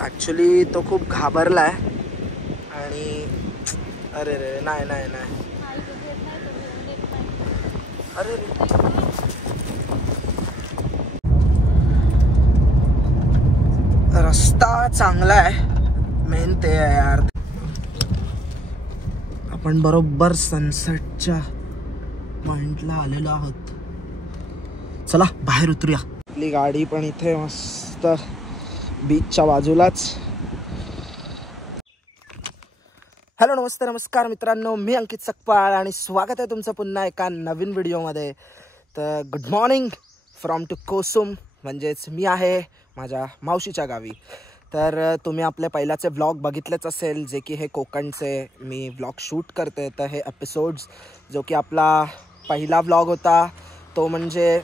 Actually तो खूप घाबरलाय आणि अरे रे नाही नाही नाही अरे रे रस्ता चांगला आहे, मेन ते आहे यार. आपण बरोबर सनसेटच्या पॉइंटला आलेलो आहोत. चला बाहेर उतरूया. आपली गाडी पण इथे मस्त बीचच्या बाजूलाच. हॅलो नमस्ते नमस्कार मित्रांनो, मी अंकित सकपाळ आणि स्वागत आहे तुमचं पुन्हा एका नवीन व्हिडिओमध्ये. तर गुड मॉर्निंग फ्रॉम टू कोसुम, म्हणजेच मी आहे माझ्या मावशीच्या गावी. तर तुम्ही आपले पहिल्याचे व्लॉग बघितलेच असेल, जे की हे कोकणचे मी व्लॉग शूट करते. तर हे एपिसोड्स, जो की आपला पहिला व्लॉग होता तो म्हणजे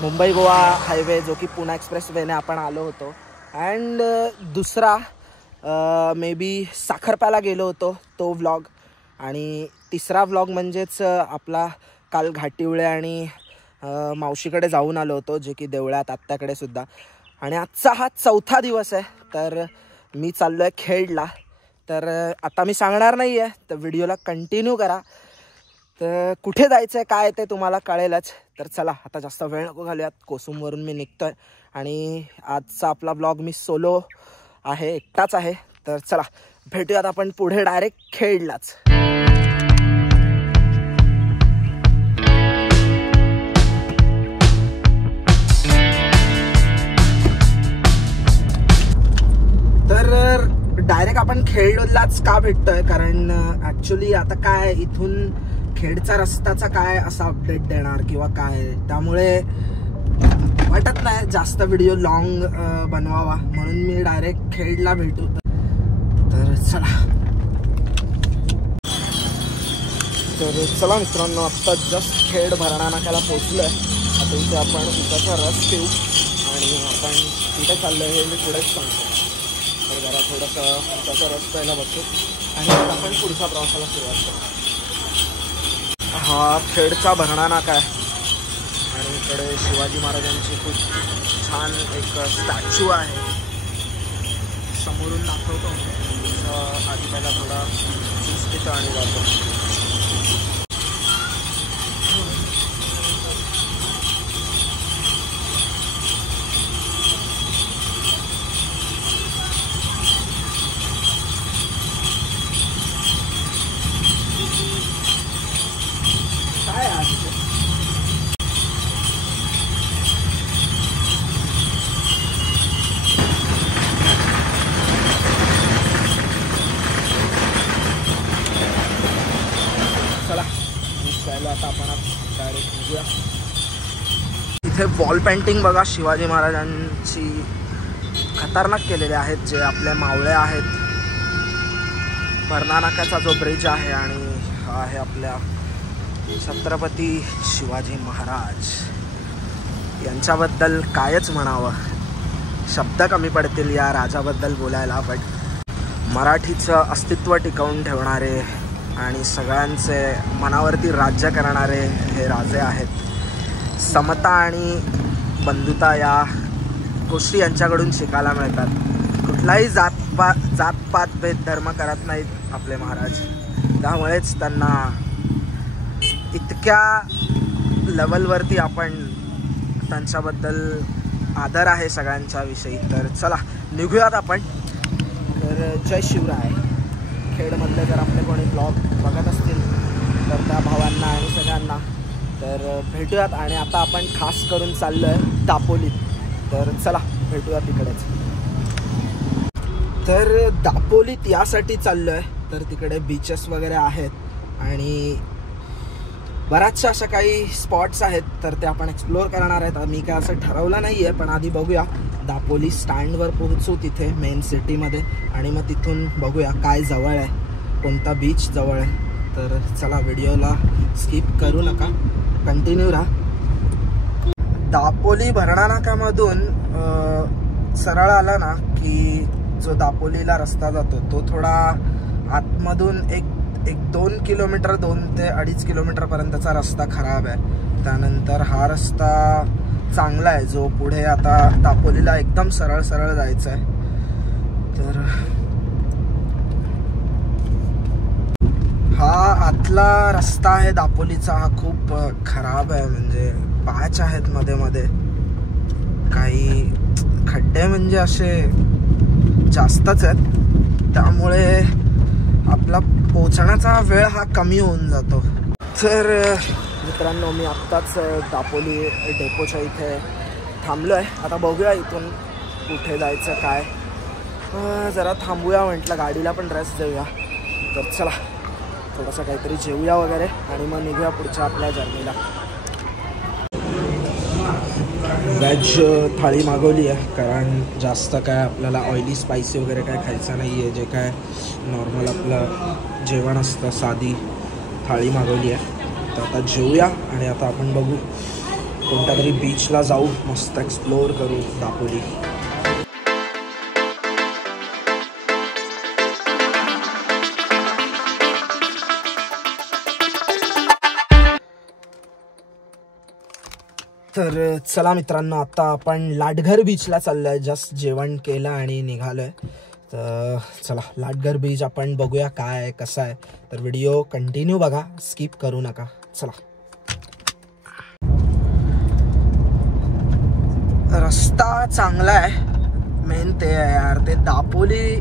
मुंबई गोवा हायवे, जो की पुणे एक्सप्रेस वेने आपण आलो होतो. अँड दुसरा मे बी साखरप्याला गेलो होतो तो व्लॉग. आणि तिसरा व्लॉग म्हणजेच आपला काल घाटिवळे आणि मावशीकडे जाऊन आलो होतो, जे की देवळात आत्याकडे सुद्धा. आणि आजचा हा चौथा दिवस आहे. तर मी चाललो आहे खेडला. तर आता मी सांगणार नाही आहे, तर व्हिडिओला कंटिन्यू करा. तर कुठे जायचं आहे काय ते तुम्हाला कळेलच. तर चला आता जास्त वेळ नको घालूयात. कोसुमवरून मी निघतो आहे आणि आजचा आपला ब्लॉग मी सोलो आहे, एकटाच आहे. तर चला भेटूयात आपण पुढे डायरेक्ट खेडलाच. तर डायरेक्ट आपण खेडलाच का भेटतोय, कारण ॲक्च्युली आता काय इथून खेडचा रस्त्याचा काय असा अपडेट देणार किंवा काय, त्यामुळे वाटत नाही जास्त व्हिडिओ लॉंग बनवावा, म्हणून मी डायरेक्ट खेडला भेटू. तर चला मित्रांनो, आत्ता जस्ट खेड भरणा नाक्याला पोचलो आहे. आता इथे आपण उसाचा रस पिऊ आणि आपण कुठे चाललो आहे हे मी पुढेच सांगतो. तर जरा थोडंसं उसाचा रस प्यायला बसतो आणि आपण पुढच्या प्रवासाला सुरुवात करू. हा खेडचा भरणा नाका आहे आणि इकडे शिवाजी महाराजांची खूप छान एक स्टॅच्यू आहे. समोरून दाखवतो, आधी पहिला थोडा तिथं आणि जातो. काय आहे आता आपण डायरेक्ट निघूया. इथे वॉल पेंटिंग बघा, शिवाजी महाराजांची खतरनाक केलेले आहेत, जे आपले मावळे आहेत. भरणा नाक्याचा जो ब्रिज आहे आणि हा आहे आपल्या छत्रपती शिवाजी महाराज. यांच्याबद्दल कायच म्हणावं, शब्द कमी पडतील या राजाबद्दल बोलायला. बट मराठीचं अस्तित्व टिकवून ठेवणारे आणि सगळ्यांचे मनावरती राज्य करणारे हे राजे आहेत. समता आणि बंधुता या गोष्टी यांच्याकडून शिकायला मिळतात. कुठलाही जातपात भेद धर्म करत नाहीत आपले महाराज. त्यामुळेच त्यांना इतक्या लेवलवरती आपण त्यांच्याबद्दल आदर आहे सगळ्यांच्या विषयी. तर चला निघूयात आपण. तर जय शिवराय. खेडमधले जर आपले कोणी ब्लॉग बघत असतील तर त्या भावांना आणि सगळ्यांना तर भेटूयात. आणि आता आपण खास करून चाललो आहे दापोलीत. तर चला भेटूयात तिकडेच. तर दापोलीत यासाठी चाललो आहे, तर तिकडे बीचेस वगैरे आहेत आणि बऱ्याचशा अशा काही स्पॉट्स आहेत, तर ते आपण एक्सप्लोअर करणार आहेत. मी काय असं ठरवलं नाही आहे, पण आधी बघूया. दापोली स्टँडवर पोहोचू तिथे मेन सिटीमध्ये आणि मग तिथून बघूया काय जवळ आहे, कोणता बीच जवळ आहे. तर चला व्हिडिओला स्किप करू नका, कंटिन्यू राहा. दापोली भरणा नाक्यामधून सरळ आला ना की जो दापोलीला रस्ता जातो तो थोडा आतमधून एक 2 किलोमीटर 2 ते 2.5 किलोमीटरपर्यंतचा रस्ता खराब आहे. त्यानंतर हा रस्ता चांगला आहे, जो पुढे आता दापोलीला एकदम सरळ सरळ जायचं आहे. तर हा आतला रस्ता आहे दापोलीचा, हा खूप खराब आहे. म्हणजे पॅच आहेत मध्ये मध्ये, काही खड्डे म्हणजे असे जास्तच आहेत, त्यामुळे आपला पोहोचण्याचा वेळ हा कमी होऊन जातो. तर मित्रांनो, मी आत्ताच दापोली डेपोच्या इथे थांबलो आहे. आता बघूया इथून कुठे जायचं काय. जरा थांबूया म्हटलं, गाडीला पण रेस्ट देऊया. तर चला थोडंसं काहीतरी जेवूया वगैरे आणि मग निघूया पुढच्या आपल्या जर्नीला. व्हेज थाळी मागवली आहे, कारण जास्त काय आपल्याला ऑइली स्पायसी वगैरे काय खायचं नाही आहे. जे काय नॉर्मल आपलं जेवण असतं, साधी थाळी मागवली आहे. तर आता जेवूया आणि आता आपण बघू कोणत्या तरी बीचला जाऊ, मस्त एक्सप्लोअर करू दापोली. तर चला मित्रांनो, आता आपण लाटघर बीचला चाललो आहे. जस्ट जेवण केलं आणि निघालो आहे. तर चला लाटघर बीच आपण बघूया काय आहे कसं आहे. तर व्हिडिओ कंटिन्यू बघा, स्किप करू नका. चला. रस्ता चांगला आहे, मेन ते आहे यार. ते दापोली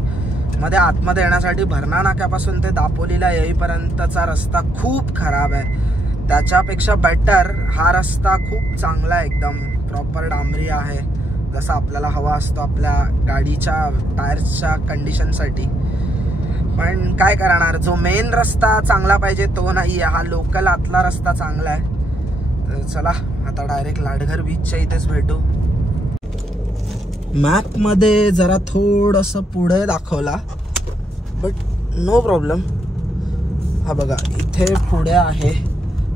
मध्ये आतमध्ये येण्यासाठी भरणा नाक्यापासून ते दापोलीला येईपर्यंतचा रस्ता खूप खराब आहे. त्याच्यापेक्षा बेटर हा रस्ता खूप चांगला आहे, एकदम प्रॉपर डांबरी आहे, जसा आपल्याला हवा असतो आपल्या गाडीच्या टायर्सच्या कंडिशनसाठी. पण काय करणार, जो मेन रस्ता चांगला पाहिजे तो नाही आहे. हा लोकल आतला रस्ता चांगला आहे. तर चला आता डायरेक्ट लाटघर बीचच्या इथेच भेटू. मॅपमध्ये जरा थोडंसं पुढे दाखवला, बट नो प्रॉब्लेम. हा बघा इथे पुढे आहे.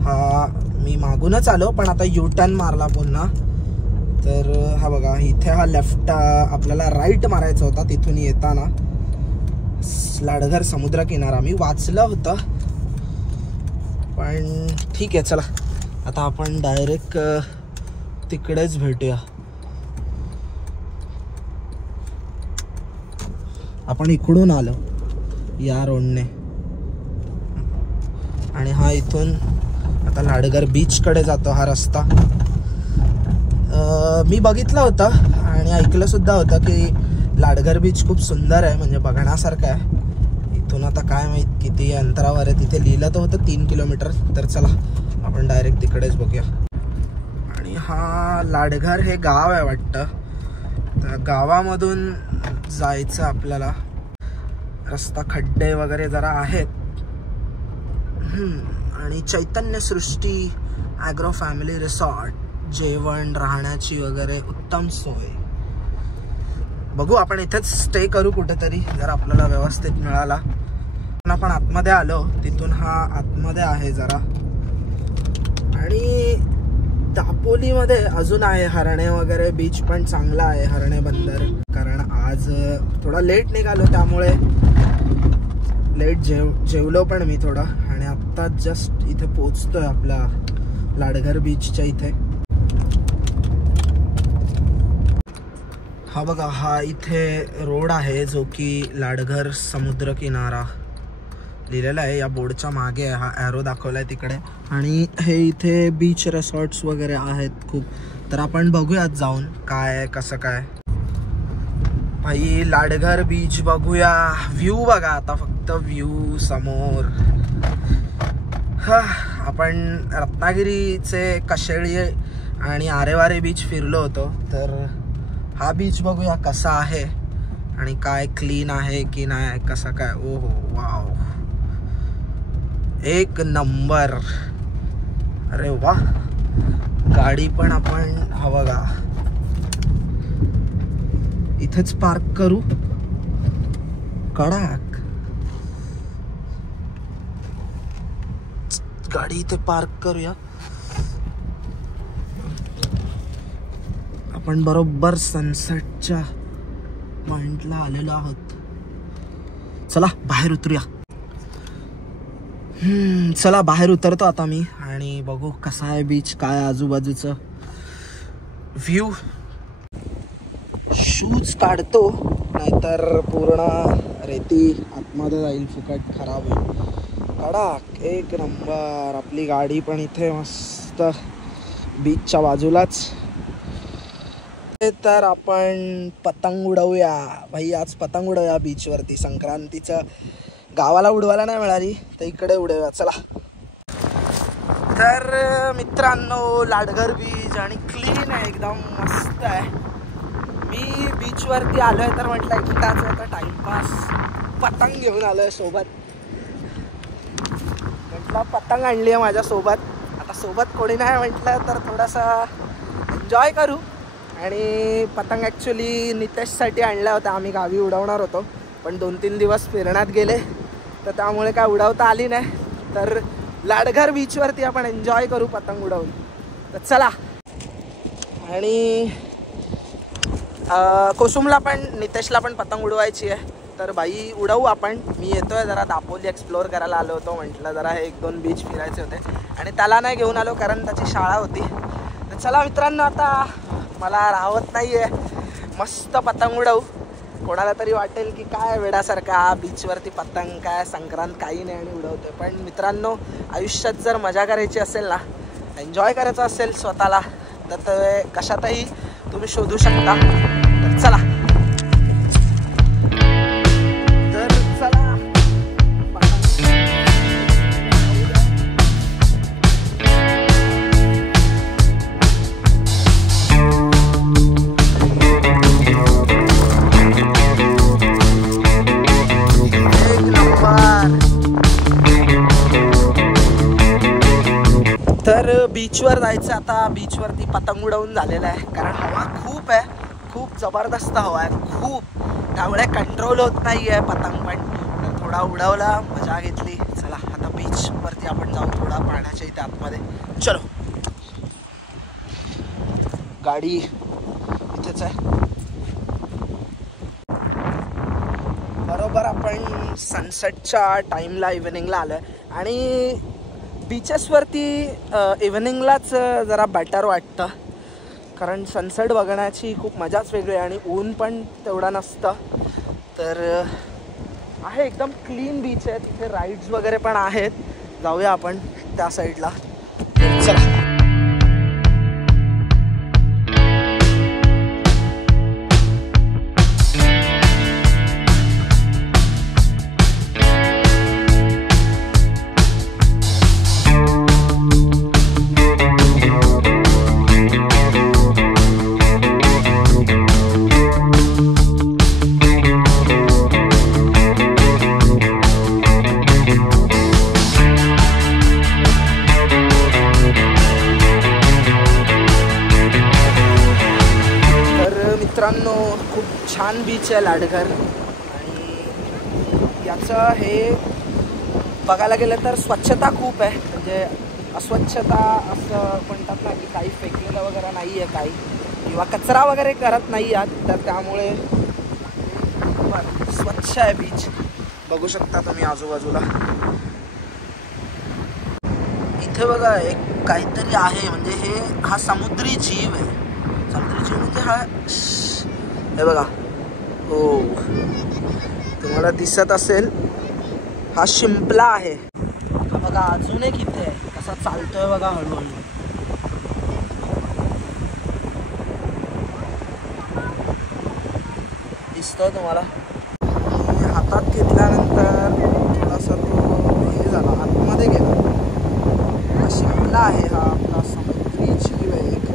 हा मी मागूनच आलो, पण आता यू टर्न मारला पुन्हा. तर हा बघा इथे हा लेफ्ट आपल्याला राईट मारायचा होता तिथून येताना. लाटघर समुद्र किनारा मी वाचलं होतं, पण ठीक आहे. चला आता आपण डायरेक्ट तिकडेच भेटूया. आपण इकडून आलो या रोडने आणि हा इथून आता लाटघर बीचकडे जातो हा रस्ता. मी बघितलं होतं आणि ऐकलं सुद्धा होतं की लाटघर बीच खूप सुंदर आहे, म्हणजे बघण्यासारखं आहे. इथून आता काय माहीत किती अंतरावर आहे, तिथे लिहिलं तर होतं 3 किलोमीटर. तर चला आपण डायरेक्ट तिकडेच बघूया. आणि हा लाटघर हे गाव आहे वाटतं, तर गावामधून जायचं आपल्याला. रस्ता खड्डे वगैरे जरा आहेत. आणि चैतन्य सृष्टी ॲग्रो फॅमिली रिसॉर्ट, जेवण राहण्याची वगैरे उत्तम सोय. बघू आपण इथेच स्टे करू कुठेतरी, जर आपल्याला व्यवस्थित मिळाला. आपण आतमध्ये आलो, तिथून हा आतमध्ये आहे जरा. आणि दापोलीमध्ये अजून आहे हरणे वगैरे बीच पण चांगला आहे, हरणे बंदर. कारण आज थोडा लेट निघालो, त्यामुळे लेट जेवलो पण मी थोडा. आणि आत्ता जस्ट इथे पोचतोय आपल्या लाटघर बीचच्या इथे. हा बघा हा इथे रोड आहे जो की लाटघर समुद्र किनारा लिहिलेला आहे. या बोर्डच्या मागे हा ॲरो दाखवलाय तिकडे. आणि हे इथे बीच रिसॉर्ट्स वगैरे आहेत खूप. तर आपण बघूयात जाऊन काय कसं काय. भाई लाटघर बीच बघूया. व्ह्यू बघा आता, फक्त व्ह्यू समोर. आपण रत्नागिरीचे कशेळी आणि आरेवारे बीच फिरलो होतो, तर हा बीच बघूया कसा आहे आणि काय क्लीन आहे की नाही, कसं काय. ओहो वाव, एक नंबर. अरे वा. गाडी पण आपण हा बघा इथेच पार्क करू. कडक गाडी इथे पार्क करूया. आपण बरोबर सनसेटच्या पॉइंटला आलेलो आहोत. चला बाहेर उतरूया. चला बाहेर उतरतो आता मी आणि बघू कसा आहे बीच, काय आजूबाजूचं व्ह्यू. शूज काढतो, नाहीतर पूर्ण रेती आतमध्ये जाईल, फुकट खराब होईल. कडक एक नंबर. आपली गाडी पण इथे मस्त बीचच्या बाजूलाच. तर आपण पतंग उडवूया भाई. आज पतंग उडवूया बीचवरती. संक्रांतीचं गावाला उडवायला नाही मिळाली तर इकडे उडवूया. चला. तर मित्रांनो, लाडघर बीच आणि क्लीन आहे, एकदम मस्त आहे. मी बीचवरती आलो आहे तर म्हटलं एकटाच आता टाईमपास पतंग घेऊन आलो आहे सोबत. म्हटलं पतंग आणली आहे माझ्यासोबत. आता सोबत कोणी नाही म्हटलं तर थोडासा एन्जॉय करू. आणि पतंग ॲक्च्युली नितेशसाठी आणल्या होत्या. आम्ही गावी उडवणार होतो पण 2-3 दिवस फिरण्यात गेले तर त्यामुळे काय उडवता आली नाही. तर लाडघर बीचवरती आपण एन्जॉय करू पतंग उडवून. तर चला. आणि कोसुमला पण नितेशला पण पतंग उडवायची आहे तर बाई उडवू आपण. मी येतोय जरा दापोली एक्सप्लोअर करायला आलो होतो. म्हटलं जरा हे 1-2 बीच फिरायचे होते आणि त्याला नाही घेऊन आलो कारण त्याची शाळा होती. तर चला मित्रांनो, आता मला राहत नाही आहे, मस्त पतंग उडवू. कोणाला तरी वाटेल की काय वेडासारखा बीचवरती पतंग, काय संक्रांत काही नाही आणि उडवते. पण मित्रांनो, आयुष्यात जर मजा करायची असेल ना, एन्जॉय करायचं असेल स्वतःला, तर ते कशातही तुम्ही शोधू शकता. तर चला. तर चला तर बीचवर जायचं. आता बीचवरती पतंग उडवून झालेलं आहे कारण हवा खूप आहे, खूप जबरदस्त हवा आहे खूप. त्यामुळे कंट्रोल होत नाही आहे पतंग पण. तर थोडा उडवला, मजा घेतली. चला आता बीचवरती आपण जाऊ थोडा पाण्याच्या इथे आतमध्ये. चलो. गाडी इथेच आहे. बरोबर आपण सनसेटच्या टाईमला इव्हिनिंगला आलो आहे आणि बीचेसवरती इव्हिनिंगलाच जरा बेटर वाटतं कारण सनसेट बघण्याची खूप मजाच वेगळी आहे आणि ऊन पण तेवढा नसतं. तर आहे एकदम क्लीन बीच आहे. तिथे राईड्स वगैरे पण आहेत. जाऊया आपण त्या साईडला. चला. मित्रांनो, खूप छान बीच आहे लाडघर. आणि याचं हे बघायला गेलं तर स्वच्छता खूप आहे. म्हणजे अस्वच्छता असं म्हणतात ना की काही फेकलेलं वगैरे नाही आहे काही, किंवा कचरा वगैरे करत नाही आहेत. तर त्यामुळे स्वच्छ आहे बीच. बघू शकता तुम्ही आजूबाजूला. इथे बघा एक काहीतरी आहे. म्हणजे हा समुद्री जीव आहे. समुद्री जीव म्हणजे हा, हे बघा, हो तुम्हाला दिसत असेल, हा शिंपला आहे. हा बघा अजून एक इथे आहे, कसा चालतोय बघा हळूहळू. दिसतोय तुम्हाला. हातात घेतल्यानंतर थोडासा तो हे झाला, आतमध्ये गेला. हा शिंपला आहे, हा आपला समुद्री जीव आहे एक.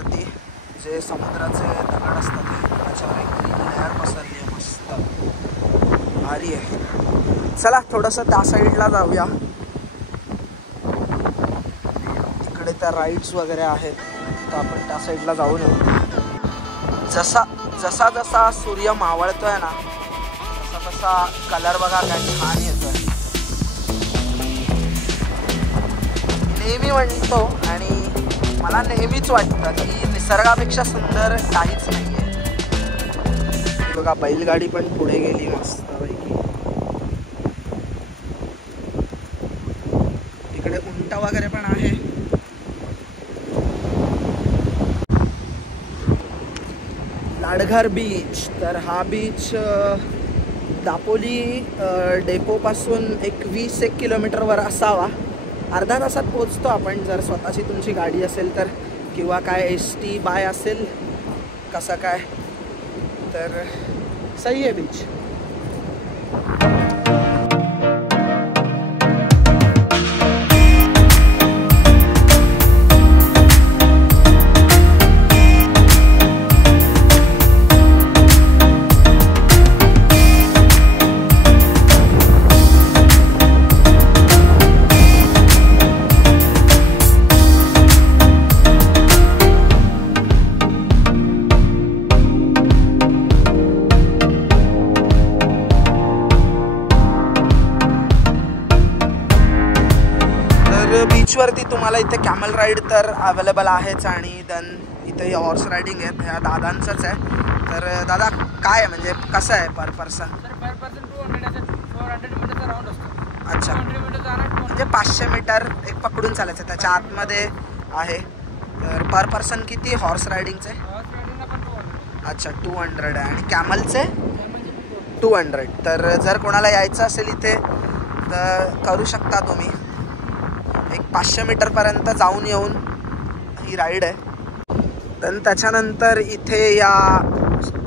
वरती जे समुद्राचे दगड असतात त्याच्यावर एक ग्रीन लेअर पसरली आहे मस्त भारी आहे. चला थोडंसं त्या साईडला जाऊया. तिकडे त्या राईड्स वगैरे आहेत तर आपण त्या साईडला जाऊन येऊ. जसा जसा जसा सूर्य मावळतोय ना तसा तसा कलर बघा काय छान येतोय. नेहमी म्हणतो आणि मला नेहमीच वाटतं की निसर्गापेक्षा सुंदर काहीच नाही आहे. बघा बैलगाडी पण पुढे गेली मस्त पैकी. तिकडे उंट वगैरे पण आहे. लाडघर बीच. तर हा बीच दापोली डेपोपासून एक 20-1 किलोमीटरवर असावा. अर्धा तासात पोचतो आपण जर स्वतःची तुमची गाडी असेल तर, किंवा काय ST बाय असेल कसं काय. तर सही आहे बीच. बीचवरती तुम्हाला इथे कॅमल राईड तर अवेलेबल आहेच आणि देन इथे हॉर्स रायडिंग आहेत. ह्या दादांचंच आहे. तर दादा काय आहे म्हणजे कसं आहे पर पर्सन? पर पर्सन 200 मीटरचा राऊंड असतो. अच्छा म्हणजे 500 मीटर एक पकडून चालायचं त्याच्या आतमध्ये आहे. तर पर पर्सन किती हॉर्स रायडिंगचे? अच्छा 200 आहे आणि कॅमलचे 200. तर जर कोणाला यायचं असेल इथे तर करू शकता तुम्ही. एक 500 मीटरपर्यंत जाऊन येऊन ही राईड आहे. तर त्याच्यानंतर इथे या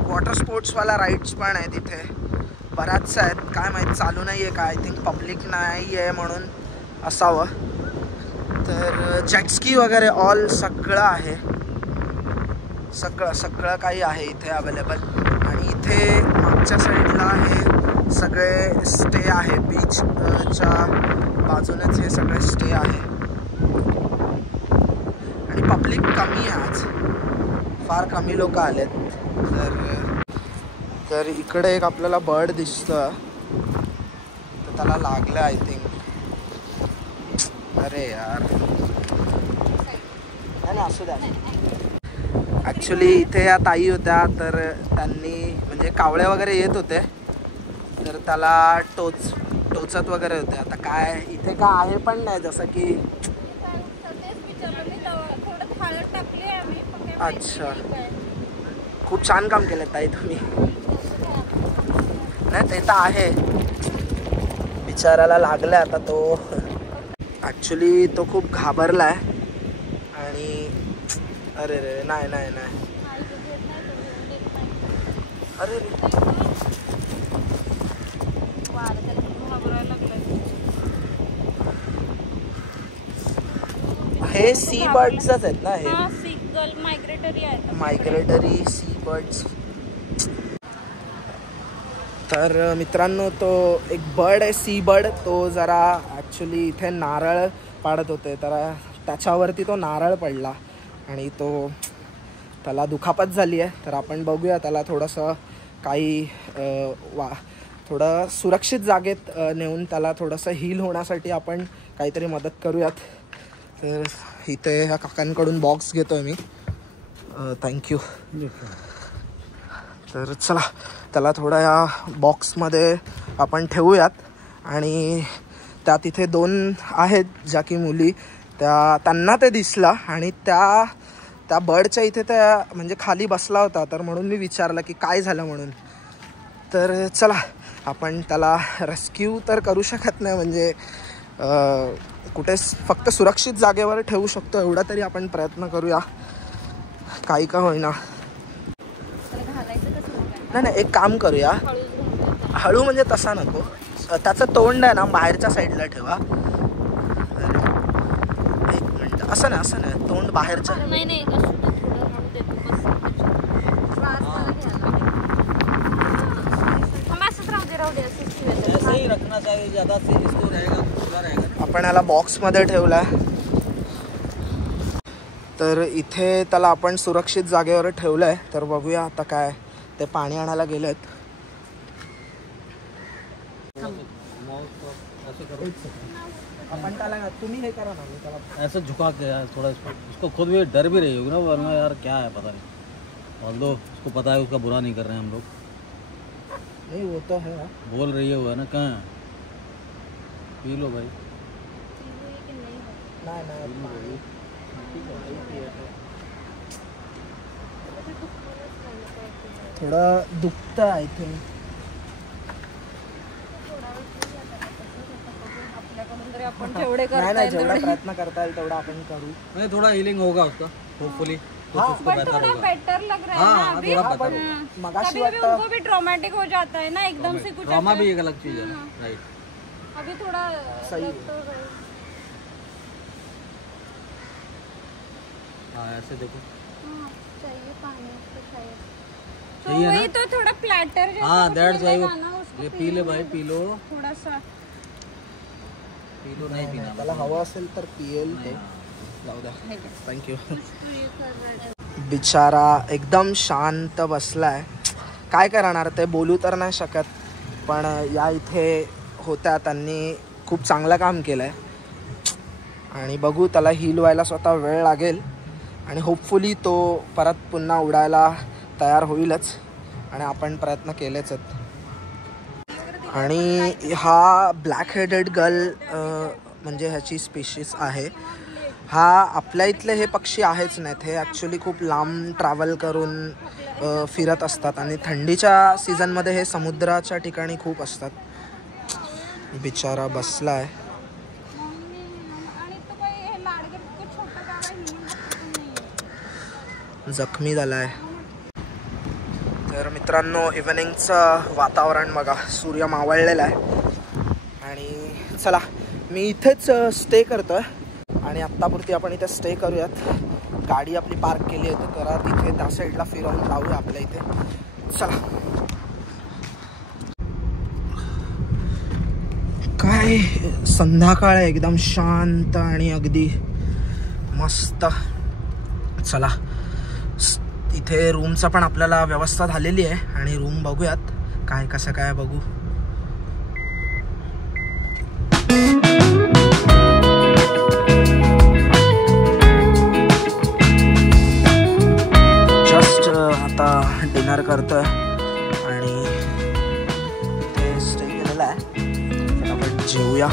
वॉटर स्पोर्ट्सवाला राईड्स पण आहेत. इथे बऱ्याचशा आहेत. काय माहीत चालू नाही आहे का. आय थिंक पब्लिक नाही आहे म्हणून असावं. तर जेटस्की वगैरे ऑल सगळं आहे. सगळं काही आहे इथे अवेलेबल. आणि इथे मागच्या साईडला हे सगळे स्टे आहे. बीचच्या बाजूनच हे सगळे स्टे आहे. आणि पब्लिक कमी आहे आज. फार कमी लोक आलेत. तर इकडे एक आपल्याला बर्ड दिसतं तर त्याला लागलं आय थिंक. अरे यार नाही असू द्या. ॲक्च्युली इथे या ताई होत्या तर त्यांनी म्हणजे कावळे वगैरे येत होते तर त्याला टोचत वगैरे होते. आता काय इथे काय आहे पण नाही जसं की. अच्छा खूप छान काम केलं ताई तुम्ही. नाही ते तर आहे. बिचाराला लागलं आता तो. ॲक्च्युली तो खूप घाबरला आहे आणि अरे रे नाही नाही नाही अरे हे सी बर्ड्सच आहेत ना. हे मायग्रेटरी सी बर्ड्स. तर मित्रांनो तो एक बर्ड आहे सी बर्ड. तो जरा ॲक्च्युली इथे नारळ पाडत होते तर त्याच्यावरती तो नारळ पडला आणि त्याला दुखापत झाली आहे. तर आपण बघूया त्याला थोडंसं काही थोडं सुरक्षित जागेत नेऊन त्याला थोडंसं हील होण्यासाठी आपण काहीतरी मदत करूयात. तर इथे ह्या काकांकडून बॉक्स घेतो आहे मी. थँक्यू. तर चला त्याला थोडा या बॉक्समध्ये आपण ठेवूयात. आणि त्यात इथे 2 आहेत ज्या की मुली त्यांना ते दिसला आणि त्या बर्डच्या इथे त्या म्हणजे खाली बसला होता. तर म्हणून मी विचारलं की काय झालं म्हणून. तर चला आपण त्याला रेस्क्यू तर करू शकत नाही म्हणजे कुठे फक्त सुरक्षित जागेवर ठेवू शकतो एवढा तरी आपण प्रयत्न करूया. काही का होईना. नाही एक काम करूया. हळू म्हणजे तसा नको. त्याचं तोंड आहे ना बाहेरच्या साईडला ठेवा. एक मिनिट. असं नाही तोंड बाहेरच्या. आपण याला बॉक्समध्ये ठेवला आहे. तर इथे त्याला आपण सुरक्षित जागेवर ठेवलं आहे. तर बघूया आता काय ते पाणी आणायला गेलेत. अपन त्याला तुम्ही हे करा ना, मी त्याला ऐसा झुका के यार थोड़ा उसको खुद भी डर भी रही होगी ना, वरना यार क्या है पता नहीं. और दो उसको पता है उसका बुरा नहीं कर रहे हैं हम लोग. नहीं वो तो है बोल रही है वो है ना. कहाँ है? पी लो भाई. नहीं थोड़ा दुखता आई थिंक. आपण जेवढे नाही जेवढा प्रयत्न करता येईल तेवढा आपण करू. नहीं थोड़ा हीलिंग होगा उसका होपफुली. हाँ, उसको बेहतर होगा. बेटर लग रहा है ना हाँ अभी. थोड़ा बेहतर होगा. मगाशी कभी भी वाटतं उनको भी ट्रॉमेटिक हो जाता है ना एकदम से कुछ. ट्रॉमा भी एक अलग चीज है. राइट. अभी थोड़ा सही है. हाँ ऐसे देखो. चाहिए पानी उसको शायद. चाहिए वही ना. तो थोड़ा प्लैटर जैसा हाँ कुछ दैट्स वाई. मिलेगा ना, उसको ये पी ले भाई पी लो. थोड़ा सा. P low. नहीं पीना. त्याला हवं असेल तर पिएल ते. जाऊ द्या. थँक्यू. बिचारा एकदम शांत बसलाय. काय करणार ते बोलू तर नाही शकत, पण या इथे होत्या त्यांनी खूप चांगलं काम केलं आहे. आणि बघू त्याला हील व्हायला स्वतः वेळ लागेल आणि होपफुली तो परत पुन्हा उडायला तयार होईलच. आणि आपण प्रयत्न केलेच आहेत. आणि हा ब्लॅक हेडेड गल म्हणजे ह्याची स्पीशीज आहे. हा आपल्या इथले हे पक्षी आहेच नाहीत. हे ॲक्च्युली खूप लांब ट्रॅव्हल करून फिरत असतात आणि थंडीच्या सीझनमध्ये हे समुद्राच्या ठिकाणी खूप असतात. बिचारा बसला आहे. जखमी झाला आहे. तर मित्रांनो इव्हनिंगचं वातावरण बघा. सूर्य मावळलेला आहे. आणि चला मी इथेच स्टे करतो आहे आणि आत्तापुरती आपण इथे स्टे करूयात. गाडी आपली पार्क केली आहे तर जरा तिथे त्या साईडला फिरवून जाऊया आपल्या इथे. चला. काय संध्याकाळ आहे एकदम शांत आणि अगदी मस्त. चला इथे रूमचं पण आपल्याला व्यवस्था झालेली आहे आणि रूम बघूयात काय कसं काय बघू. जस्ट आता डिनर करतोय आणि ते स्टे केलेलं आहे. तर आपण जेवूया.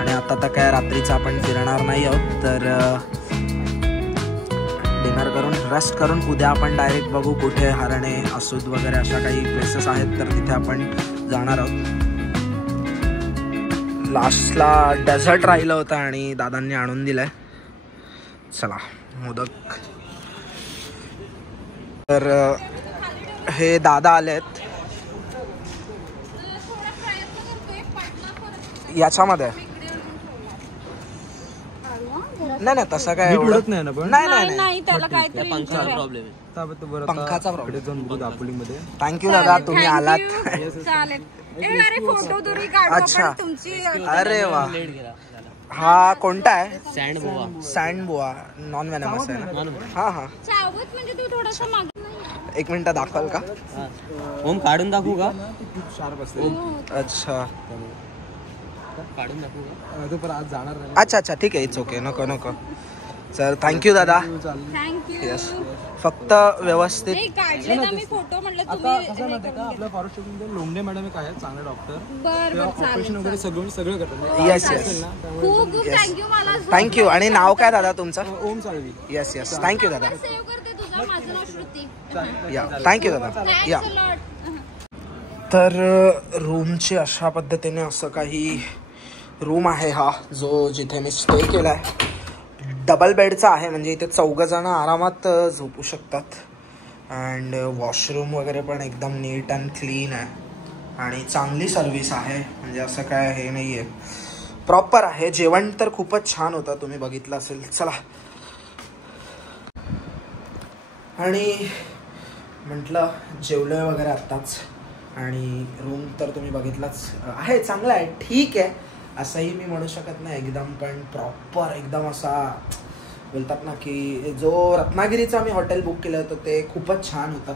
आणि आता तर काय रात्रीचं आपण फिरणार नाही आहोत, तर डिनर करून रेस्ट करून उद्या आपण डायरेक्ट बघू कुठे हरणे असूद वगैरे अशा काही प्लेसेस आहेत तर तिथे आपण जाणार आहोत. लास्टला डेझर्ट राहिलं होतं आणि दादांनी आणून दिलंय. चला मोदक. तर हे दादा आलेत याच्यामध्ये. नाही नाही तसं काय उडत नाही ना. पण नाही त्याला काहीतरी पंखाचा प्रॉब्लेम आहे. पंखाचा प्रॉब्लेम. जाऊन दापोलीमध्ये. थँक्यू दादा तुम्ही आलात. चालेल. अरे फोटो तरी काढू अच्छा. आपण तुमची. अरे वा. हा कोणता आहे? सँड बोआ. सँड बोआ नॉन व्हेनमस आहे ना. हां हां चावत म्हणजे तू थोडासा मागे नाही. एक मिनिट दाखवाल का? ओम काढून दाखवू का? अच्छा काढून दाखवू का? तो पण आज जाणार नाही. अच्छा अच्छा ठीक आहे. It's okay. नको नको. सर थँक्यू दादा. थँक्यू. यस फक्त व्यवस्थित. नाही काढले ना मी फोटो म्हणलं तुम्ही. आपल्या फॉरेस्ट लोंढे मॅडम एक आहेत चांगले डॉक्टर. बर बर ऑपरेशन वगैरे सगळं करतात. येस येस खूप खूप थँक्यू. मला थँक्यू. आणि नाव काय दादा तुमचं? ओम साळवी. येस येस थँक्यू दादा. सेव्ह करते तुझं. माझं नाव श्रुती. या थँक्यू दादा. या थँक्स अ लॉट. तर रूमची अशा पद्धतीने असं काही रूम आहे हा जो जिथे मी स्टे केला आहे. डबल बेडचा आहे म्हणजे इथे 4 जण आरामात झोपू शकतात. अँड वॉशरूम वगैरे पण एकदम नीट अँड क्लीन आहे आणि चांगली सर्विस आहे. म्हणजे असं काय हे नाही आहे. प्रॉपर आहे. जेवण तर खूपच छान होतं तुम्ही बघितलं असेल. चला. आणि म्हटलं जेवलं वगैरे आत्ताच आणि रूम तर तुम्ही बघितलाच आहे. चांगला आहे ठीक आहे. असंही मी म्हणू शकत नाही एकदम, पण प्रॉपर एकदम असा बोलतात ना की जो रत्नागिरीचं आम्ही हॉटेल बुक केलं होतं ते खूपच छान होतं,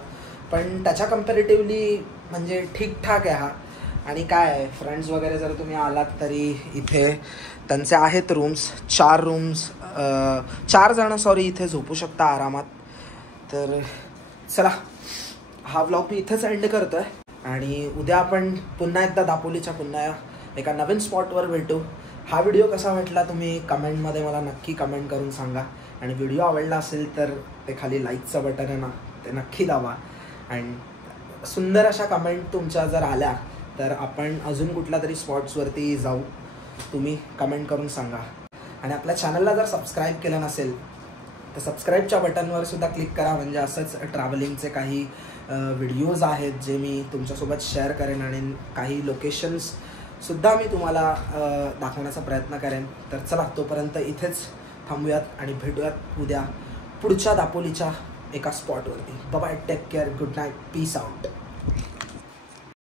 पण त्याच्या कम्पॅरेटिव्हली म्हणजे ठीकठाक आहे हा. आणि काय आहे, फ्रेंड्स वगैरे जर तुम्ही आलात तरी इथे त्यांचे आहेत रूम्स, 4 जण इथे झोपू शकता आरामात. तर चला, हा व्लॉग मी इथेच एंड करतो आहे आणि उद्या आपण पुन्हा एकदा दापोलीच्या पुन्हा एका नवीन स्पॉटवर भेटू. हा व्हिडिओ कसा वाटला तुम्ही कमेंटमध्ये मला नक्की कमेंट करून सांगा. आणि व्हिडिओ आवडला असेल तर ते खाली लाईकचं बटन आहे ना, ते नक्की दाबा. आणि सुंदर अशा कमेंट तुमच्या जर आल्या तर आपण अजून कुठल्या तरी स्पॉट्सवरती जाऊ, तुम्ही कमेंट करून सांगा. आणि आपल्या चॅनलला जर सबस्क्राईब केलं नसेल तर सबस्क्राईबच्या बटनवर सुद्धा क्लिक करा, म्हणजे असंच ट्रॅव्हलिंगचे काही व्हिडिओज आहेत जे मी तुमच्यासोबत शेअर करेन आणि काही लोकेशन्ससुद्धा मी तुम्हाला दाखवण्याचा प्रयत्न करेन. तर चला, तोपर्यंत इथेच थांबूयात आणि भेटूयात उद्या पुढच्या दापोलीच्या एका स्पॉटवरती. Bye, take care, good night, peace out.